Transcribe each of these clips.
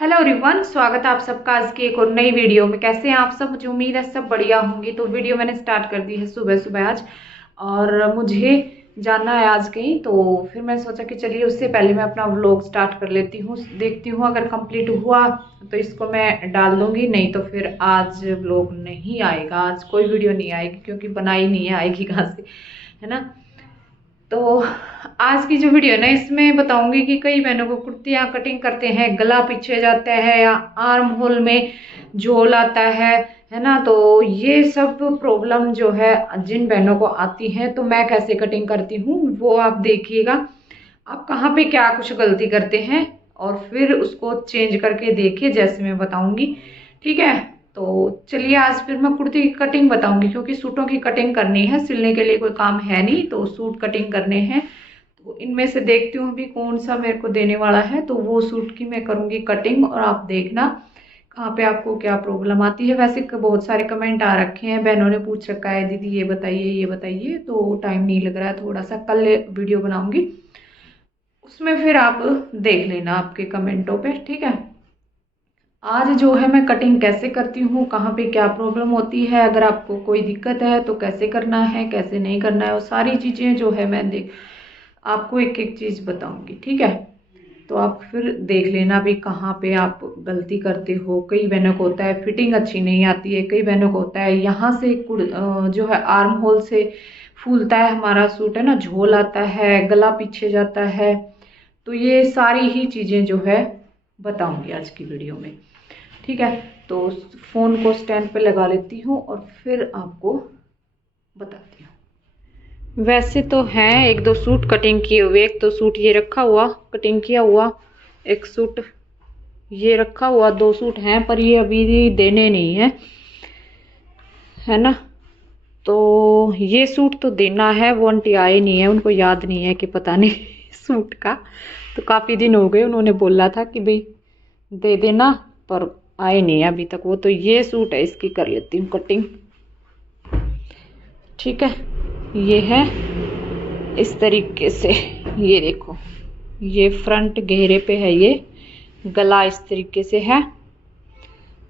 Hello everyone, स्वागत है आप सबका आज की एक और नई वीडियो में। कैसे हैं आप सब? मुझे उम्मीद है सब बढ़िया होंगी। तो वीडियो मैंने स्टार्ट कर दी है सुबह सुबह आज, और मुझे जाना है आज कहीं। तो फिर मैं सोचा कि चलिए उससे पहले मैं अपना व्लॉग स्टार्ट कर लेती हूँ, देखती हूँ अगर कंप्लीट हुआ तो इसको मैं डाल दूंगी, नहीं तो फिर आज व्लॉग नहीं आएगा। आज कोई वीडियो नहीं आएगी क्योंकि बनाई नहीं है, आएगी कहाँ से, है ना। तो आज की जो वीडियो है ना, इसमें बताऊंगी कि कई बहनों को कुर्तियां कटिंग करते हैं, गला पीछे जाता है या आर्म होल में झोल आता है ना। तो ये सब प्रॉब्लम जो है जिन बहनों को आती है, तो मैं कैसे कटिंग करती हूँ वो आप देखिएगा। आप कहाँ पे क्या कुछ गलती करते हैं और फिर उसको चेंज करके देखिए, जैसे मैं बताऊंगी। ठीक है, तो चलिए आज फिर मैं कुर्ती की कटिंग बताऊंगी, क्योंकि सूटों की कटिंग करनी है, सिलने के लिए कोई काम है नहीं, तो सूट कटिंग करने हैं। तो इनमें से देखती हूँ अभी कौन सा मेरे को देने वाला है, तो वो सूट की मैं करूंगी कटिंग, और आप देखना कहाँ पे आपको क्या प्रॉब्लम आती है। वैसे बहुत सारे कमेंट आ रखे हैं, बहनों ने पूछ रखा है दीदी ये बताइए ये बताइए, तो टाइम नहीं लग रहा है थोड़ा सा। कल वीडियो बनाऊंगी उसमें, फिर आप देख लेना आपके कमेंटों पे, ठीक है। आज जो है मैं कटिंग कैसे करती हूँ, कहाँ पे क्या प्रॉब्लम होती है, अगर आपको कोई दिक्कत है तो कैसे करना है कैसे नहीं करना है, वो सारी चीज़ें जो है मैं आपको एक एक चीज़ बताऊंगी, ठीक है। तो आप फिर देख लेना भी कहाँ पे आप गलती करते हो। कई बहनों को होता है फिटिंग अच्छी नहीं आती है, कई बहनों को होता है यहाँ से जो है आर्म होल से फूलता है हमारा सूट, है ना, झोल आता है, गला पीछे जाता है। तो ये सारी ही चीज़ें जो है बताऊंगी आज की वीडियो में, ठीक है। तो फ़ोन को स्टैंड पे लगा लेती हूँ और फिर आपको बताती हूँ। वैसे तो हैं एक दो सूट कटिंग किए हुए, एक तो सूट ये रखा हुआ कटिंग किया हुआ, एक सूट ये रखा हुआ, दो सूट हैं पर ये अभी देने नहीं है ना। तो ये सूट तो देना है, वो आंटी आए नहीं है, उनको याद नहीं है कि पता नहीं सूट का, तो काफ़ी दिन हो गए, उन्होंने बोला था कि भाई दे देना, पर आए नहीं है अभी तक वो। तो ये सूट है, इसकी कर लेती हूँ कटिंग, ठीक है। ये है इस तरीके से, ये देखो ये फ्रंट घेरे पे है, ये गला इस तरीके से है।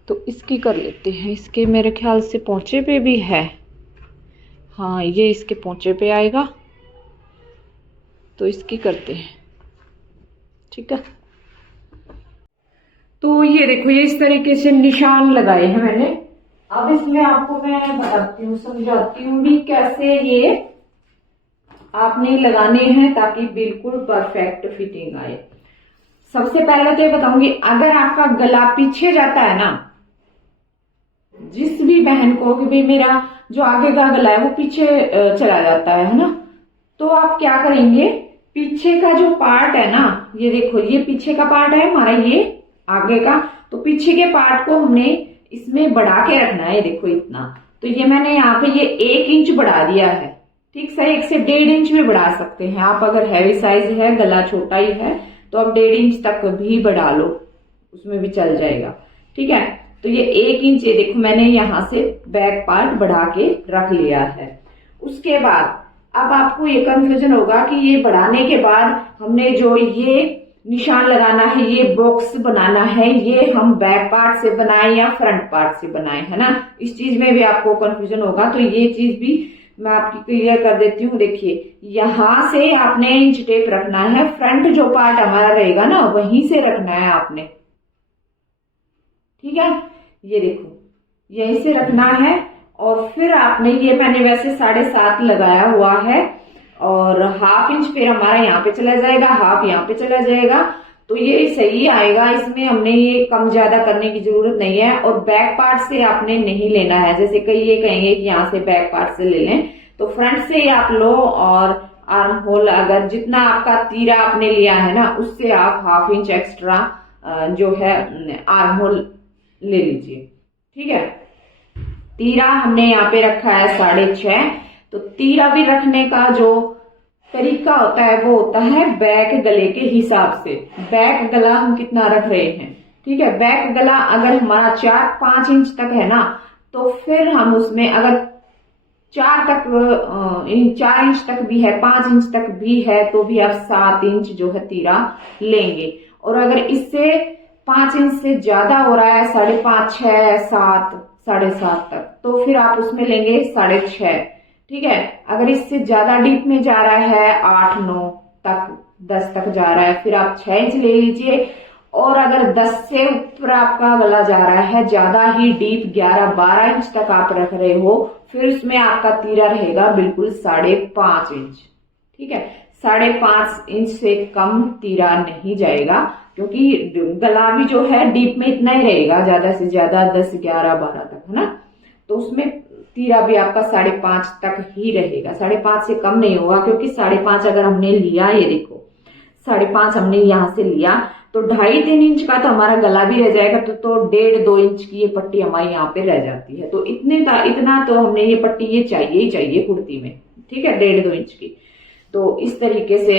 तो इसकी कर लेते हैं, इसके मेरे ख्याल से पोंचे पे भी है, हाँ ये इसके पोंचे पे आएगा, तो इसकी करते हैं, ठीक है। तो ये देखो ये इस तरीके से निशान लगाए हैं मैंने। अब इसमें आपको मैं बताती हूँ, समझाती हूँ भी कैसे ये आपने लगाने हैं ताकि बिल्कुल परफेक्ट फिटिंग आए। सबसे पहले तो ये बताऊंगी, अगर आपका गला पीछे जाता है ना, जिस भी बहन को कि भाई मेरा जो आगे का गला है वो पीछे चला जाता है ना, तो आप क्या करेंगे, पीछे का जो पार्ट है ना, ये देखो ये पीछे का पार्ट है हमारा, ये आगे का, तो पीछे के पार्ट को हमने इसमें बढ़ा के रखना है। देखो इतना, तो ये मैंने यहाँ पे ये 1 इंच बढ़ा दिया है, ठीक से 1 से 1.5 इंच में बढ़ा सकते हैं आप। अगर हैवी साइज है, गला छोटा ही है, तो आप 1.5 इंच तक भी बढ़ा लो, उसमें भी चल जाएगा, ठीक है। तो ये 1 इंच, ये देखो मैंने यहाँ से बैक पार्ट बढ़ा के रख लिया है। उसके बाद अब आपको ये कंफ्यूजन होगा कि ये बढ़ाने के बाद हमने जो ये निशान लगाना है, ये बॉक्स बनाना है, ये हम बैक पार्ट से बनाए या फ्रंट पार्ट से बनाए, है ना। इस चीज में भी आपको कंफ्यूजन होगा, तो ये चीज भी मैं आपकी क्लियर कर देती हूँ। देखिए यहां से आपने इंच टेप रखना है, फ्रंट जो पार्ट हमारा रहेगा ना वहीं से रखना है आपने, ठीक है। ये देखो यहीं से रखना है, और फिर आपने ये मैंने वैसे 7.5 लगाया हुआ है, और 1/2 इंच फिर हमारा यहाँ पे चला जाएगा, 1/2 यहाँ पे चला जाएगा, तो ये सही आएगा। इसमें हमने ये कम ज्यादा करने की जरूरत नहीं है। और बैक पार्ट से आपने नहीं लेना है, जैसे कई ये कहेंगे कि यहाँ से बैक पार्ट से ले लें, तो फ्रंट से ही आप लो, और आर्म होल अगर जितना आपका तीरा आपने लिया है ना, उससे आप 1/2 इंच एक्स्ट्रा जो है आर्म होल ले लीजिए, ठीक है। तीरा हमने यहाँ पे रखा है 6.5, तो तीरा भी रखने का जो तरीका होता है वो होता है बैक गले के हिसाब से। बैक गला हम कितना रख रहे हैं, ठीक है। बैक गला अगर हमारा 4-5 इंच तक है ना, तो फिर हम उसमें अगर 4 इंच तक भी है, 5 इंच तक भी है, तो भी आप 7 इंच जो है तीरा लेंगे। और अगर इससे 5 इंच से ज्यादा हो रहा है, 5.5, 6, 7, 7.5 तक, तो फिर आप उसमें लेंगे 6.5। ठीक है, अगर इससे ज्यादा डीप में जा रहा है 8, 9 तक, 10 तक जा रहा है, फिर आप 6 इंच ले लीजिए। और अगर 10 से ऊपर आपका गला जा रहा है, ज्यादा ही डीप 11, 12 इंच तक आप रख रहे हो, फिर उसमें आपका तीरा रहेगा बिल्कुल 5.5 इंच। ठीक है, 5.5 इंच से कम तीरा नहीं जाएगा, क्योंकि गला भी जो है डीप में इतना ही रहेगा, ज्यादा से ज्यादा 10, 11, 12 तक, है ना। तो उसमें तीरा भी आपका 5.5 तक ही रहेगा, 5.5 से कम नहीं होगा, क्योंकि 5.5 अगर हमने लिया, ये देखो 5.5 हमने यहां से लिया, तो 2.5-3 इंच का तो हमारा गला भी रह जाएगा, तो 1.5-2 इंच की ये पट्टी हमारी यहाँ पे रह जाती है। तो इतना तो हमने ये पट्टी ये चाहिए ही चाहिए कुर्ती में। ठीक है, 1.5-2 इंच की। तो इस तरीके से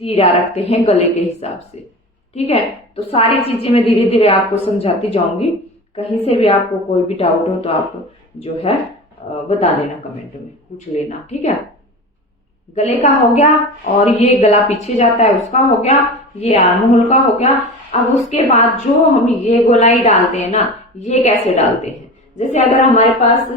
तीरा रखते हैं गले के हिसाब से। ठीक है, तो सारी चीजें मैं धीरे धीरे आपको समझाती जाऊंगी। कहीं से भी आपको कोई भी डाउट हो तो आप जो है बता देना, कमेंट में पूछ लेना। ठीक है, गले का हो गया, और ये गला पीछे जाता है उसका हो गया, ये आर्म होल का हो गया। अब उसके बाद जो हम ये गोलाई डालते हैं ना, ये कैसे डालते हैं, जैसे अगर हमारे पास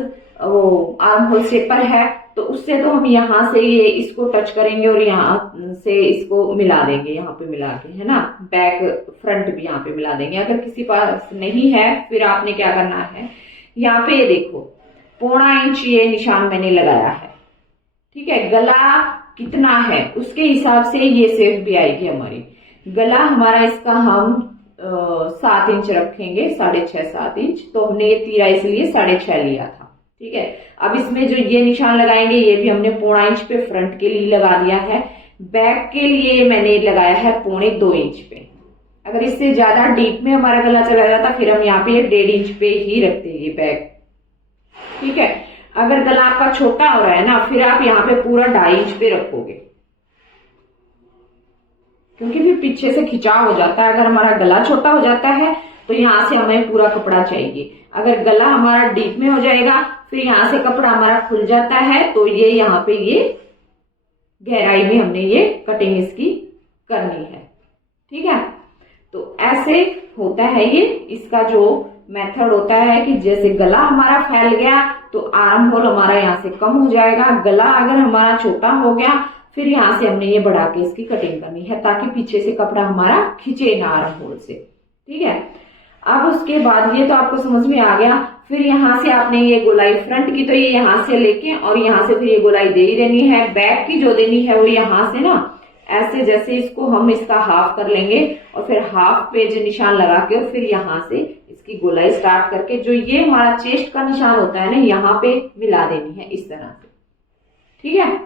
वो आर्म होल शेपर है, तो उससे तो हम यहाँ से ये इसको टच करेंगे और यहाँ से इसको मिला देंगे, यहाँ पे मिला के, है ना, बैक फ्रंट भी यहाँ पे मिला देंगे। अगर किसी पास नहीं है, फिर आपने क्या करना है, यहाँ पे ये देखो 0.25 इंच ये निशान मैंने लगाया है। ठीक है, गला कितना है उसके हिसाब से ये शेप भी आएगी हमारी। गला हमारा इसका हम 7 इंच रखेंगे, 6.5-7 इंच, तो हमने ये तीरा इसलिए 6.5 लिया था। ठीक है, अब इसमें जो ये निशान लगाएंगे, ये भी हमने 0.25 इंच पे फ्रंट के लिए लगा दिया है। बैक के लिए मैंने लगाया है 2.25 इंच पे। अगर इससे ज्यादा डीप में हमारा गला चला जाता, फिर हम यहाँ पे 1.5 इंच पे ही रखते हैं ये बैक। ठीक है, अगर गला आपका छोटा हो रहा है ना, फिर आप यहाँ पे पूरा 2.5 इंच पे रखोगे, क्योंकि फिर पीछे से खिंचाव हो जाता है। अगर हमारा गला छोटा हो जाता है, तो यहाँ से हमें पूरा कपड़ा चाहिए। अगर गला हमारा डीप में हो जाएगा, फिर यहाँ से कपड़ा हमारा खुल जाता है, तो ये यहाँ पे ये गहराई में हमने ये कटिंग इसकी करनी है। ठीक है, तो ऐसे होता है ये, इसका जो मेथड होता है कि जैसे गला हमारा फैल गया, तो आर्म होल हमारा यहाँ से कम हो जाएगा। गला अगर हमारा छोटा हो गया, फिर यहाँ से हमने ये बढ़ा के इसकी कटिंग करनी है, ताकि पीछे से कपड़ा हमारा खींचे ना आर्म होल से। ठीक है, अब उसके बाद ये तो आपको समझ में आ गया। फिर यहाँ से आपने ये गोलाई फ्रंट की, तो ये यहाँ से लेके और यहाँ से फिर ये गोलाई दे ही देनी है। बैक की जो देनी है वो यहाँ से ना ऐसे, जैसे इसको हम इसका हाफ कर लेंगे, और फिर हाफ पे जो निशान लगा के, और फिर यहाँ से इसकी गोलाई स्टार्ट करके, जो ये हमारा चेस्ट का निशान होता है ना, यहाँ पे मिला देनी है इस तरह से। ठीक है,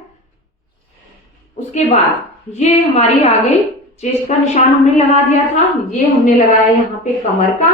उसके बाद ये हमारी आ गई, चेस्ट का निशान हमने लगा दिया था, ये हमने लगाया यहाँ पे कमर का,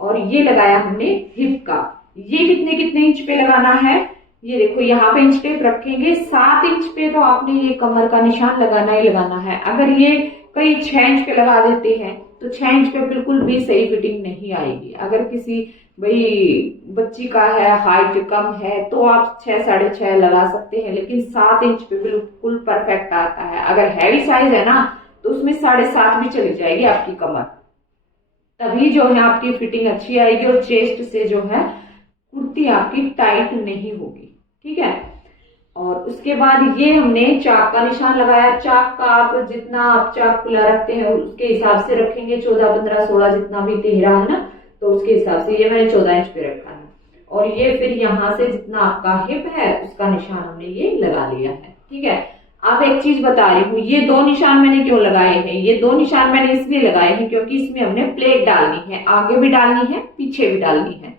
और ये लगाया हमने हिप का। ये कितने कितने इंच पे लगाना है, ये देखो यहाँ पे इंच टेप रखेंगे। 7 इंच पे तो आपने ये कमर का निशान लगाना ही लगाना है। अगर ये कई 6 इंच पे लगा देते हैं, तो 6 इंच पे बिल्कुल भी सही फिटिंग नहीं आएगी। अगर किसी भाई बच्ची का है, हाइट कम है, तो आप 6, 6.5 लगा सकते हैं, लेकिन 7 इंच पे बिल्कुल परफेक्ट आता है। अगर हैवी साइज है ना, तो उसमें 7.5 भी चली जाएगी आपकी कमर, तभी जो है आपकी फिटिंग अच्छी आएगी, और चेस्ट से जो है कुर्ती आपकी टाइट नहीं होगी। ठीक है, और उसके बाद ये हमने चाक का निशान लगाया। चाक का आप जितना आप चाक खुला रखते हैं उसके हिसाब से रखेंगे, 14, 15, 16 जितना भी तिहरा है ना, तो उसके हिसाब से ये मैंने 14 इंच पे रखा है। और ये फिर यहाँ से जितना आपका हिप है उसका निशान हमने ये लगा लिया है। ठीक है, अब एक चीज बता रही हूँ, ये 2 निशान मैंने क्यों लगाए हैं, ये 2 निशान मैंने इसलिए लगाए हैं क्योंकि इसमें हमने प्लेट डालनी है, आगे भी डालनी है, पीछे भी डालनी है।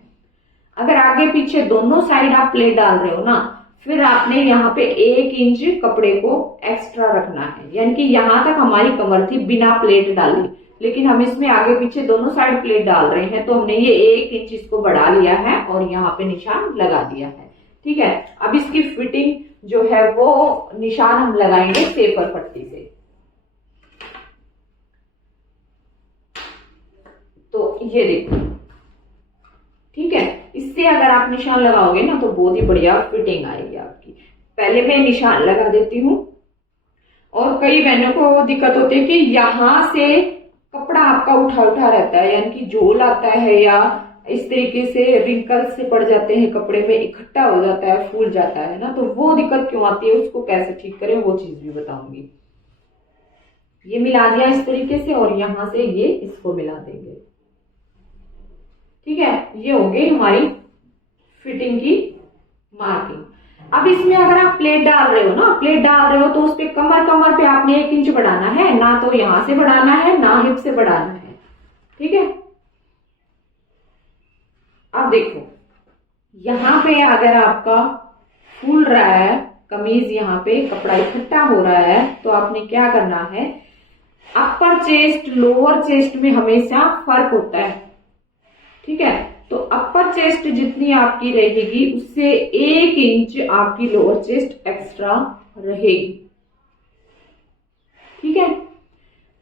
अगर आगे पीछे दोनों साइड आप प्लेट डाल रहे हो ना, फिर आपने यहाँ पे 1 इंच कपड़े को एक्स्ट्रा रखना है, यानी कि यहाँ तक हमारी कमर थी बिना प्लेट डाले, लेकिन हम इसमें आगे पीछे दोनों साइड प्लेट डाल रहे हैं, तो हमने ये 1 इंच इसको बढ़ा लिया है और यहाँ पे निशान लगा दिया है। ठीक है, अब इसकी फिटिंग जो है वो निशान हम लगाएंगे पेपर पट्टी से। तो ये देखो, ठीक है, इससे अगर आप निशान लगाओगे ना, तो बहुत ही बढ़िया फिटिंग आएगी आपकी। पहले मैं निशान लगा देती हूँ। और कई बहनों को दिक्कत होती है कि यहाँ से कपड़ा आपका आपका उठा उठा रहता है, यानी कि झोल आता है या इस तरीके से रिंकल्स से पड़ जाते हैं कपड़े में, इकट्ठा हो जाता है, फूल जाता है ना, तो वो दिक्कत क्यों आती है, उसको कैसे ठीक करें वो चीज भी बताऊंगी। ये मिला दिया इस तरीके से और यहां से ये इसको मिला देंगे। ठीक है, ये हो गई हमारी फिटिंग की मार्किंग। अब इसमें अगर आप प्लेट डाल रहे हो ना, प्लेट डाल रहे हो तो उस पे कमर पे आपने 1 इंच बढ़ाना है, ना तो यहां से बढ़ाना है ना हिप से बढ़ाना है। ठीक है, अब देखो यहां पे अगर आपका फूल रहा है कमीज, यहाँ पे कपड़ा इकट्ठा हो रहा है, तो आपने क्या करना है, अपर चेस्ट लोअर चेस्ट में हमेशा फर्क होता है। ठीक है, तो अपर चेस्ट जितनी आपकी रहेगी उससे 1 इंच आपकी लोअर चेस्ट एक्स्ट्रा रहेगी। ठीक है,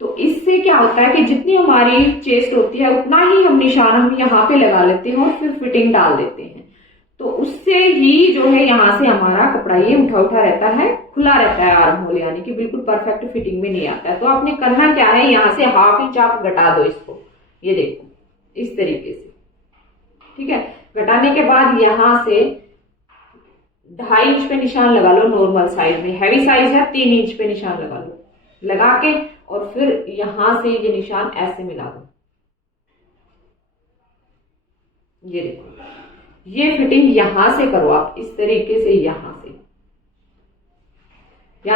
तो इससे क्या होता है कि जितनी हमारी चेस्ट होती है उतना ही हम निशान हम यहाँ पे लगा लेते हैं और फिर फिटिंग डाल देते हैं, तो उससे ही जो है यहाँ से हमारा कपड़ा ये उठा उठा रहता है, खुला रहता है आर्म होल, यानी कि बिल्कुल परफेक्ट फिटिंग में नहीं आता है। तो आपने करना क्या है, यहाँ से 1/2 इंच आप घटा दो इसको, ये देखो इस तरीके से। ठीक है, घटाने के बाद यहां से 2.5 इंच पे निशान लगा लो नॉर्मल साइज में, हैवी साइज है 3 इंच पे निशान लगा लो, लगा के और फिर यहां से ये निशान ऐसे मिला दो। ये देखो, ये फिटिंग यहां से करो आप इस तरीके से, यहां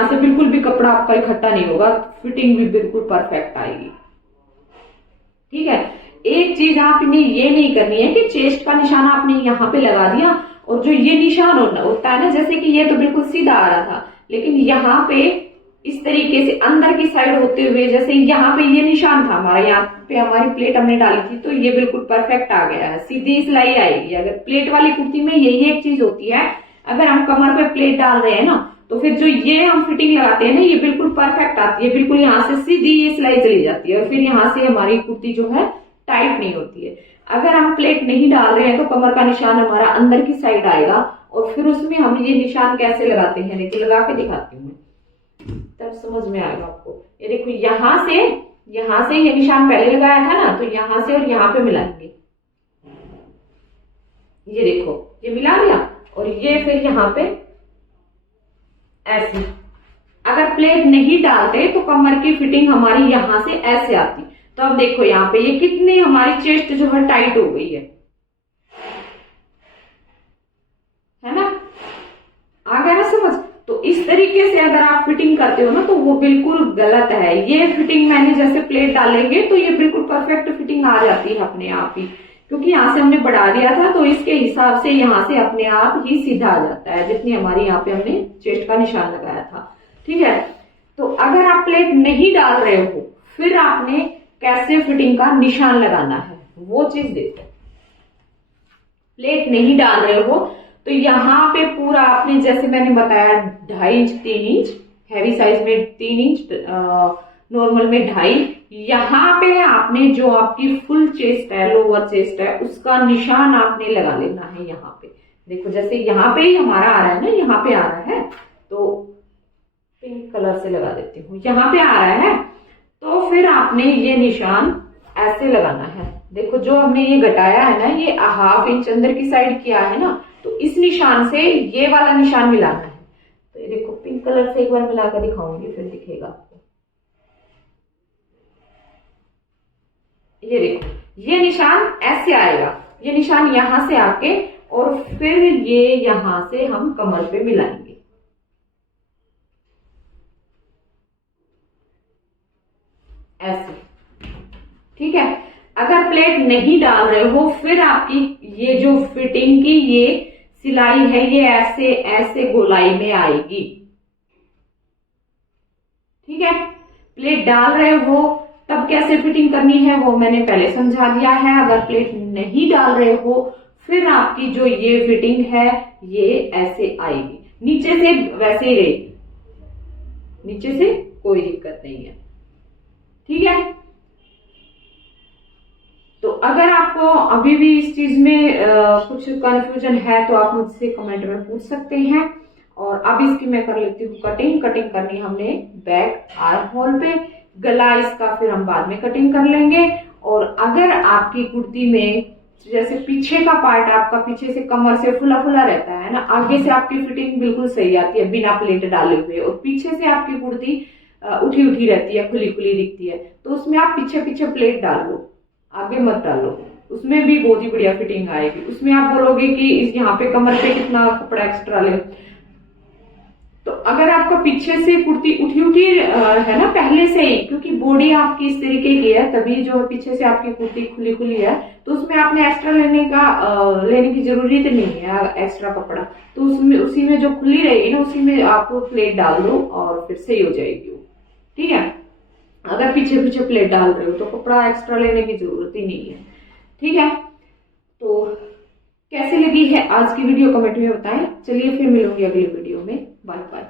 से बिल्कुल भी कपड़ा आपका इकट्ठा नहीं होगा, फिटिंग भी बिल्कुल परफेक्ट आएगी। ठीक है, एक चीज आपने ये नहीं करनी है कि चेस्ट का निशान आपने यहाँ पे लगा दिया और जो ये निशान होता है ना, जैसे कि ये तो बिल्कुल सीधा आ रहा था, लेकिन यहाँ पे इस तरीके से अंदर की साइड होते हुए, जैसे यहाँ पे ये निशान था हमारा, यहाँ पे हमारी प्लेट हमने डाली थी, तो ये बिल्कुल परफेक्ट आ गया है, सीधी सिलाई आएगी। अगर प्लेट वाली कुर्ती में यही एक चीज होती है, अगर हम कमर पे प्लेट डाल रहे हैं ना, तो फिर जो ये हम फिटिंग लगाते हैं ना, ये बिल्कुल परफेक्ट आती है, बिल्कुल यहाँ से सीधी ये सिलाई चली जाती है और फिर यहाँ से हमारी कुर्ती जो है टाइट नहीं होती है। अगर हम प्लेट नहीं डाल रहे हैं तो कमर का निशान हमारा अंदर की साइड आएगा और फिर उसमें हम ये निशान कैसे लगाते हैं, देखिए लगा के दिखाती हूँ मैं, तब समझ में आएगा आपको। ये देखो यहां से ये निशान पहले लगाया था ना, तो यहां से और यहाँ पे मिलाएंगे, ये देखो ये मिला दिया और ये फिर यहाँ पे ऐसे। अगर प्लेट नहीं डालते तो कमर की फिटिंग हमारी यहां से ऐसे आती, तो अब देखो यहाँ पे ये कितनी हमारी चेस्ट जो है टाइट हो गई है ना, आ गया ना समझ। तो इस तरीके से अगर आप फिटिंग करते हो ना तो वो बिल्कुल गलत है। ये फिटिंग मैंने जैसे प्लेट डालेंगे तो ये बिल्कुल परफेक्ट फिटिंग आ जाती है अपने आप ही, क्योंकि यहाँ से हमने बढ़ा दिया था, तो इसके हिसाब से यहाँ से अपने आप ही सीधा आ जाता है जितनी हमारी यहाँ पे हमने चेस्ट का निशान लगाया था। ठीक है, तो अगर आप प्लेट नहीं डाल रहे हो फिर आपने कैसे फिटिंग का निशान लगाना है वो चीज देखो। प्लेट नहीं डाल रहे हो तो यहाँ पे पूरा आपने, जैसे मैंने बताया 2.5 इंच 3 इंच, हैवी साइज में 3 इंच, नॉर्मल में 2.5, यहाँ पे आपने जो आपकी फुल चेस्ट है, लोअर चेस्ट है, उसका निशान आपने लगा लेना है। यहाँ पे देखो जैसे यहाँ पे ही हमारा आ रहा है ना, यहाँ पे आ रहा है, तो पिंक कलर से लगा देती हूँ, यहाँ पे आ रहा है, तो फिर आपने ये निशान ऐसे लगाना है। देखो जो हमने ये घटाया है ना, ये 1/2 इंच अंदर की साइड किया है ना, तो इस निशान से ये वाला निशान मिलाना है। तो ये देखो पिंक कलर से एक बार मिलाकर दिखाऊंगी, फिर दिखेगा आपको। ये देखो ये निशान ऐसे आएगा, ये निशान यहां से आके और फिर ये यहां से हम कमर पे मिलाएंगे ऐसे। ठीक है, अगर प्लेट नहीं डाल रहे हो फिर आपकी ये जो फिटिंग की ये सिलाई है ये ऐसे ऐसे गोलाई में आएगी। ठीक है, प्लेट डाल रहे हो तब कैसे फिटिंग करनी है वो मैंने पहले समझा दिया है। अगर प्लेट नहीं डाल रहे हो फिर आपकी जो ये फिटिंग है ये ऐसे आएगी, नीचे से वैसे ही रहेगी, नीचे से कोई दिक्कत नहीं है। ठीक है, तो अगर आपको अभी भी इस चीज में कुछ कंफ्यूजन है तो आप मुझसे कमेंट में पूछ सकते हैं। और अब इसकी मैं कर लेती हूँ कटिंग। कटिंग करनी हमने बैक आर्म होल पे, गला इसका फिर हम बाद में कटिंग कर लेंगे। और अगर आपकी कुर्ती में जैसे पीछे का पार्ट आपका पीछे से कमर से फुला फुला रहता है ना, आगे से आपकी फिटिंग बिल्कुल सही आती है बिना प्लेट डाले हुए, और पीछे से आपकी कुर्ती उठी उठी रहती है, खुली खुली दिखती है, तो उसमें आप पीछे पीछे प्लेट डाल लो, आगे मत डालो, उसमें भी बहुत ही बढ़िया फिटिंग आएगी। उसमें आप बोलोगे कि इस यहाँ पे कमर पे कितना कपड़ा एक्स्ट्रा ले, तो अगर आपका पीछे से कुर्ती उठी उठी है ना पहले से ही, क्योंकि बॉडी आपकी इस तरीके की है तभी जो है पीछे से आपकी कुर्ती खुली खुली है, तो उसमें आपने एक्स्ट्रा लेने की जरूरत नहीं है एक्स्ट्रा कपड़ा, तो उसमें उसी में जो खुली रहेगी ना उसी में आप प्लेट डाल दो और फिर सही हो जाएगी वो। ठीक है, अगर पीछे पीछे प्लेट डाल रहे हो तो कपड़ा एक्स्ट्रा लेने की जरूरत ही नहीं है। ठीक है, तो कैसी लगी है आज की वीडियो कमेंट में बताएं। चलिए फिर मिलूंगी अगली वीडियो में, बाय बाय।